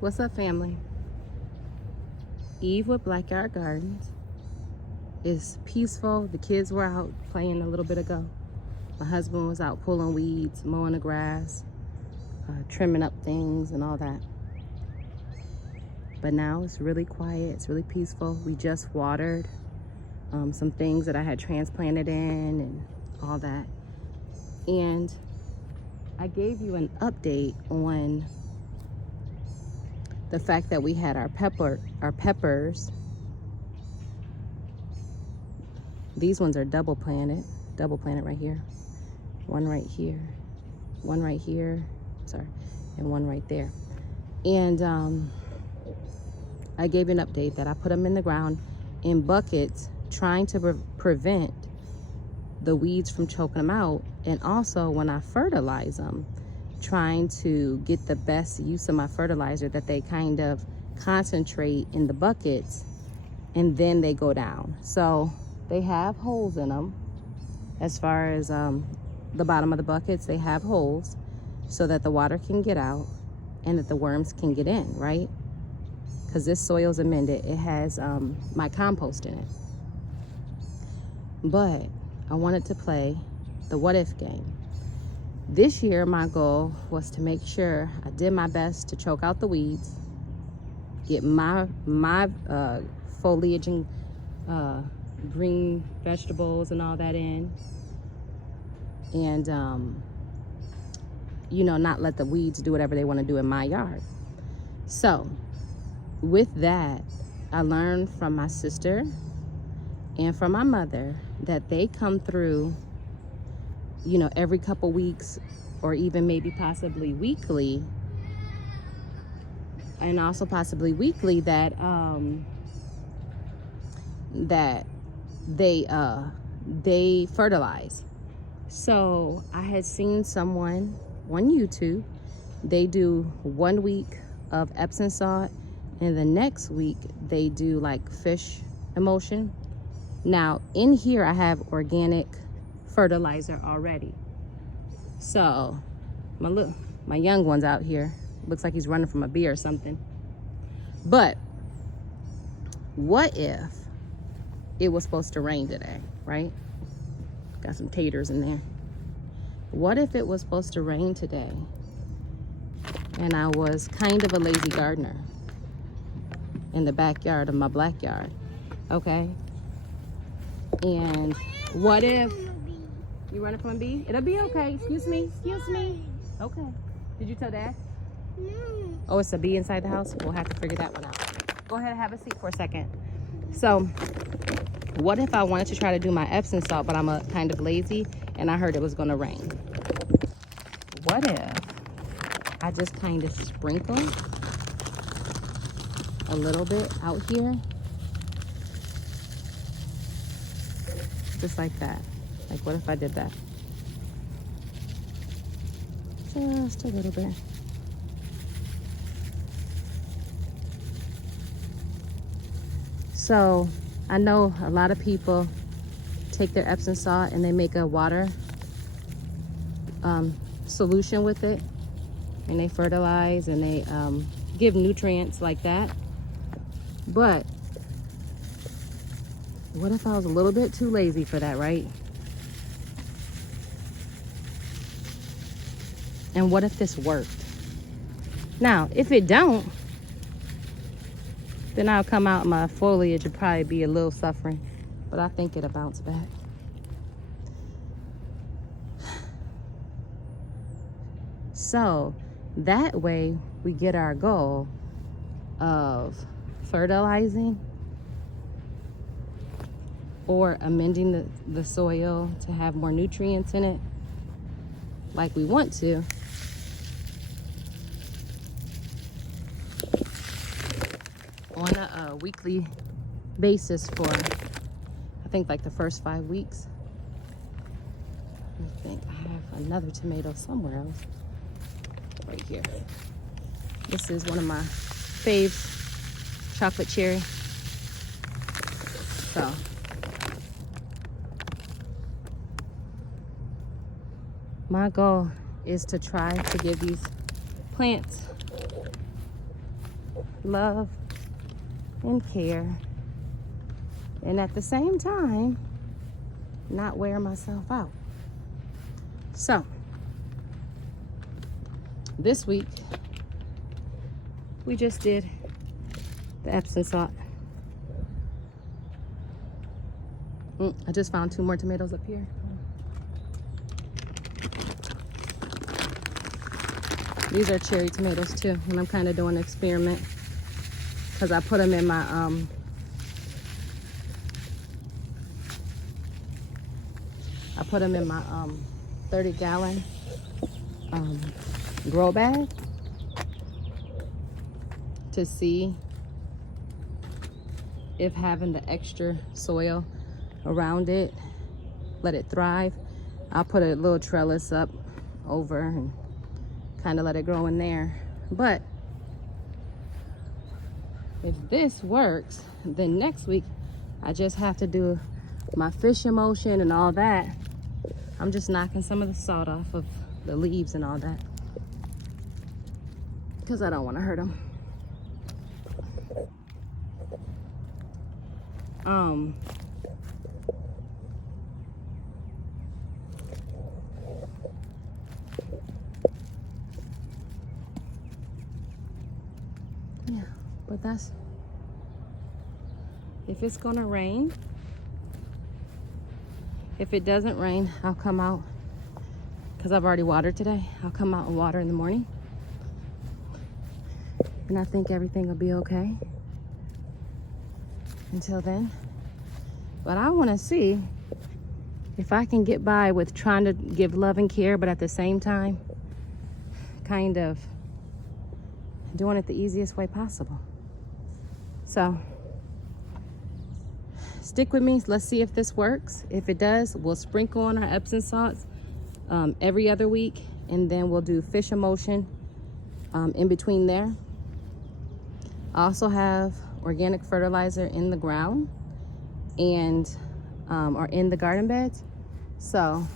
What's up, family? Eve with BlackYard Gardens is peaceful. The kids were out playing a little bit ago. My husband was out pulling weeds, mowing the grass, trimming up things and all that. But now it's really quiet. It's really peaceful. We just watered some things that I had transplanted in and all that. And I gave you an update on the fact that we had our peppers. These ones are double planted right here. One right here, one right here, sorry, and one right there. And I gave you an update that I put them in the ground in buckets, trying to prevent the weeds from choking them out. And also when I fertilize them, trying to get the best use of my fertilizer, that they kind of concentrate in the buckets and then they go down. So they have holes in them. As far as the bottom of the buckets, they have holes so that the water can get out and that the worms can get in, right? Because this soil's amended. It has my compost in it. But I wanted to play the what if game. This year, my goal was to make sure I did my best to choke out the weeds, get my foliage and green vegetables and all that in, and you know, not let the weeds do whatever they want to do in my yard. So with that, I learned from my sister and from my mother that they come through, you know, every couple weeks or even maybe possibly weekly, and also possibly weekly, that that they fertilize. So I had seen someone on YouTube, they do 1 week of Epsom salt and the next week they do like fish emulsion. Now in here I have organic fertilizer already. So my young one's out here, looks like he's running from a bee or something. But what if it was supposed to rain today, right? Got some taters in there. What if it was supposed to rain today and I was kind of a lazy gardener in the backyard of my BlackYard, okay? And what if you running from a bee? It'll be okay. Excuse me. Okay. Did you tell Dad? No. Oh, it's a bee inside the house? We'll have to figure that one out. Go ahead and have a seat for a second. So what if I wanted to try to do my Epsom salt, but I'm kind of lazy and I heard it was going to rain? What if I just kind of sprinkle a little bit out here? Just like that. Like, what if I did that? Just a little bit. So I know a lot of people take their Epsom salt and they make a water solution with it, and they fertilize and they give nutrients like that. But what if I was a little bit too lazy for that, right? And what if this worked? Now, if it don't, then I'll come out and my foliage will probably be a little suffering, but I think it'll bounce back. So that way we get our goal of fertilizing or amending the soil to have more nutrients in it like we want to. On a weekly basis for, I think, like the first 5 weeks. I think I have another tomato somewhere else. Right here. This is one of my faves, chocolate cherry. So my goal is to try to give these plants love and care, and at the same time not wear myself out. So this week we just did the Epsom salt. I just found 2 more tomatoes up here. These are cherry tomatoes too, and I'm kind of doing an experiment because I put them in my 30-gallon grow bag to see if having the extra soil around it let it thrive. I'll put a little trellis up over and kind of let it grow in there. But if this works, then next week I just have to do my fishing motion and all that. I'm just knocking some of the salt off of the leaves and all that because I don't want to hurt them. Yeah, but that's, if it's gonna rain, if it doesn't rain, I'll come out, because I've already watered today. I'll come out and water in the morning, and I think everything will be okay until then. But I want to see if I can get by with trying to give love and care, but at the same time kind of doing it the easiest way possible. So stick with me. Let's see if this works. If it does, we'll sprinkle on our Epsom salts every other week, and then we'll do fish emulsion in between there. I also have organic fertilizer in the ground and or in the garden beds. So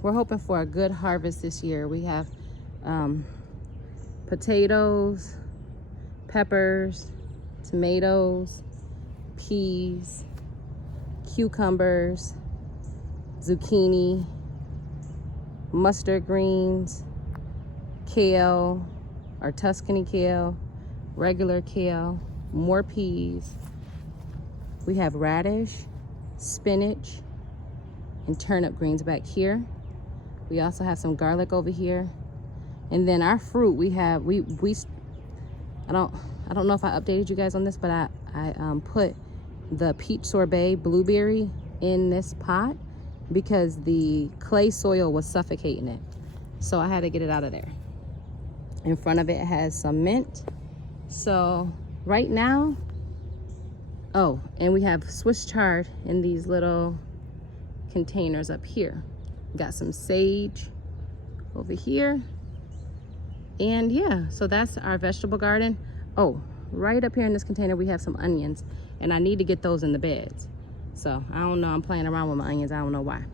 we're hoping for a good harvest this year. We have potatoes, peppers, tomatoes, peas, cucumbers, zucchini, mustard greens, kale, or Tuscany kale, regular kale, more peas. We have radish, spinach, and turnip greens back here. We also have some garlic over here. And then our fruit, we have, I don't know if I updated you guys on this, but I put the peach sorbet blueberry in this pot because the clay soil was suffocating it. So I had to get it out of there. In front of it has some mint. So right now, oh, and we have Swiss chard in these little containers up here. Got some sage over here. And yeah, so that's our vegetable garden. Oh, right up here in this container, we have some onions, and I need to get those in the beds. So I don't know, I'm playing around with my onions. I don't know why.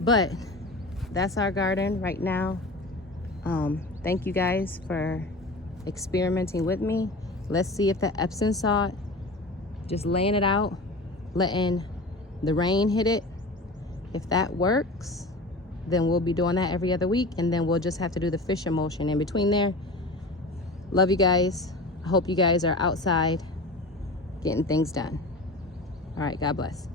But that's our garden right now. Thank you guys for experimenting with me. Let's see if the Epsom salt, just laying it out, letting the rain hit it. If that works, then we'll be doing that every other week, and then we'll just have to do the fish emulsion in between there. Love you guys. I hope you guys are outside getting things done. All right, God bless.